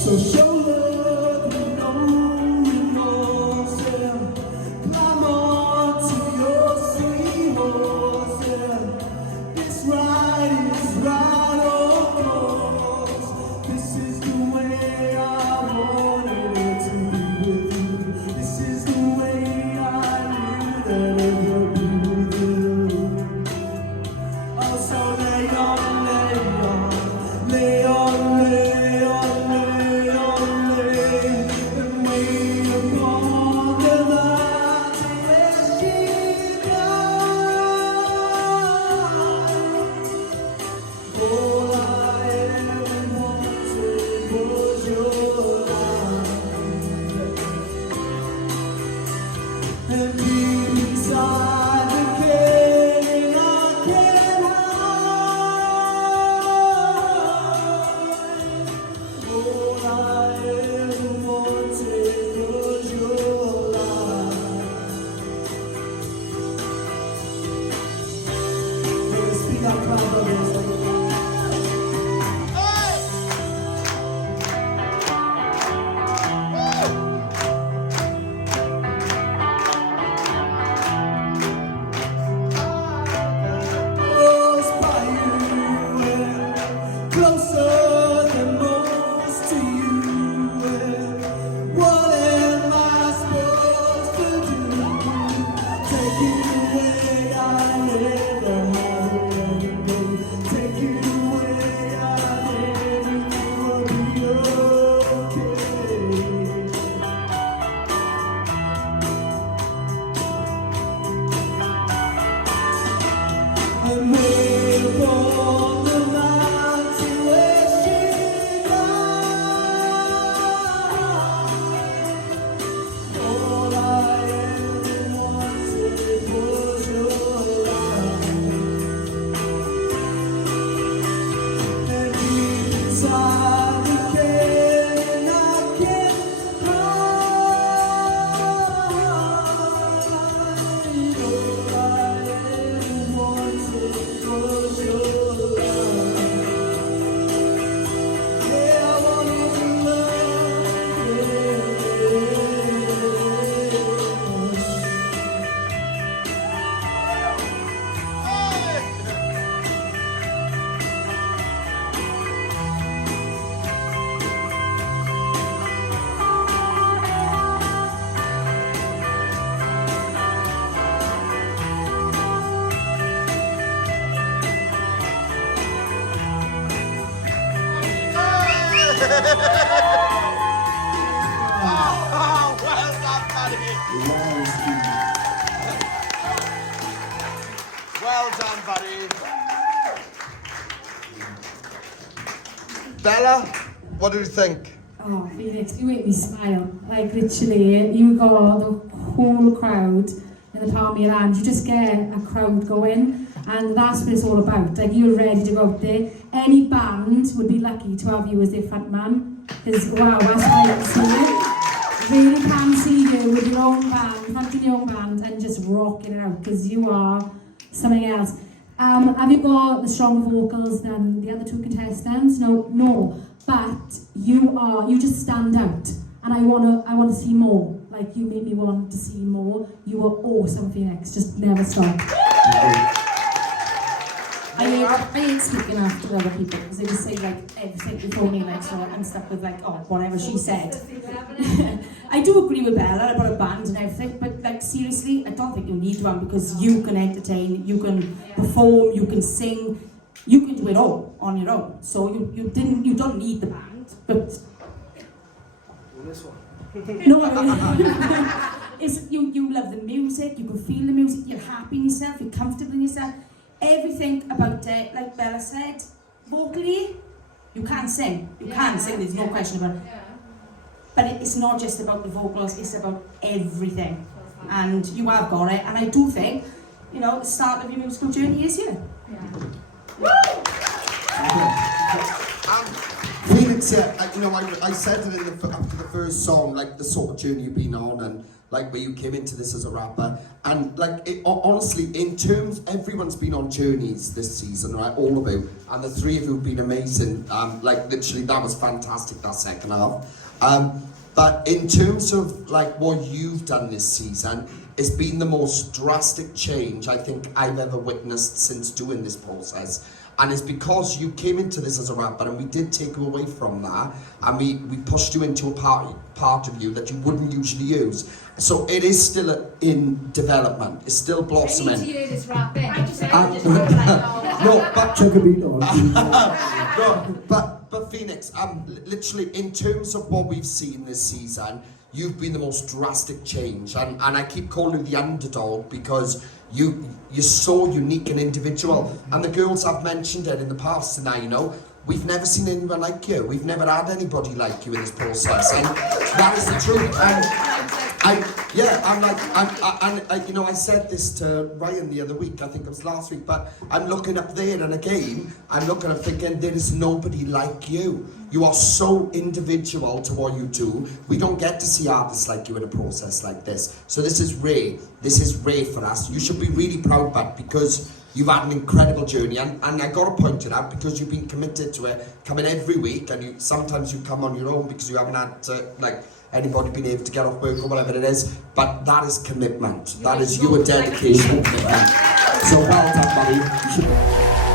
So show love, you know remorse, yeah. Climb on to your sweet horse, yeah. This ride is right on course. This is the way I wanted it to be with you. This is the way I knew that it would be with you. Oh, so lay on, lay on, lay on, lay on. And deep inside the cave, I can't hide. All I ever wanted was your life. Let's speak out loud, brothers. Closer than most to you. What am I supposed to do? Take you away, I never had it. Take you away, I never knew I'd be okay. And way upon the mountain where she died, all I ever wanted was your life. And deep inside the cave, I can't hide. All I ever wanted was your love. Yeah, I wanted your love. Oh, well done, buddy. Well done, buddy. Bella, what do you think? Oh, Felix, you make me smile. Like, literally, you got the whole crowd in the palm of your hand. You just get a crowd going, and that's what it's all about. Like, you're ready to go out there. Any band would be lucky to have you as their front man. Because, wow, that's how I see it. Really can see you with your own band, fronting your own band, and just rocking it out, because you are something else. Have you got the stronger vocals than the other two contestants? No. But you just stand out, and I wanna see more. Like, Like, you make me want to see more. You were awesome, Phoenix. Just never stop. I hate speaking after other people because they just say like everything before me, like, so I'm stuck with like, oh, whatever she said. I do agree with Bella about a band and everything, but like seriously, I don't think you need one because you can entertain, you can perform, you can sing, you can do it all on your own. So you don't need the band, but This one. no, it's you love the music, you can feel the music, you're happy in yourself, you're comfortable in yourself. Everything about it, like Bella said, vocally, you can sing. You can sing, there's no question about it. But it's not just about the vocals, it's about everything. And you have got it, and I do think, you know, the start of your musical journey is here. Phoenix, yeah, you know, I said it after the first song, like the sort of journey you've been on, and like where you came into this as a rapper, and like honestly, in terms, everyone's been on journeys this season, right? All of you, and the three of you have been amazing. Like literally, that was fantastic. That second half. But in terms of like what you've done this season, it's been the most drastic change I think I've ever witnessed since doing this process. And it's because you came into this as a rapper and we did take you away from that, and we pushed you into a part of you that you wouldn't usually use. So it is still in development, it's still blossoming. I need to hear this rap bit. No, but Check a beat on. no, but Phoenix, literally in terms of what we've seen this season, you've been the most drastic change, and I keep calling you the underdog because you're so unique and individual, and the girls have mentioned it in the past tonight, you know, we've never seen anyone like you, we've never had anybody like you in this process, and that is the truth. And you know, I said this to Ryan the other week, I think it was last week, but I'm looking up there and again, I'm looking and thinking, there is nobody like you. You are so individual to what you do. We don't get to see artists like you in a process like this. So this is rare. This is rare for us. You should be really proud, but because you've had an incredible journey, and I got to point it out because you've been committed to it, coming every week, and sometimes you come on your own because you haven't had anybody being able to get off work or whatever it is, but that is commitment. That is your dedication. So well done, buddy.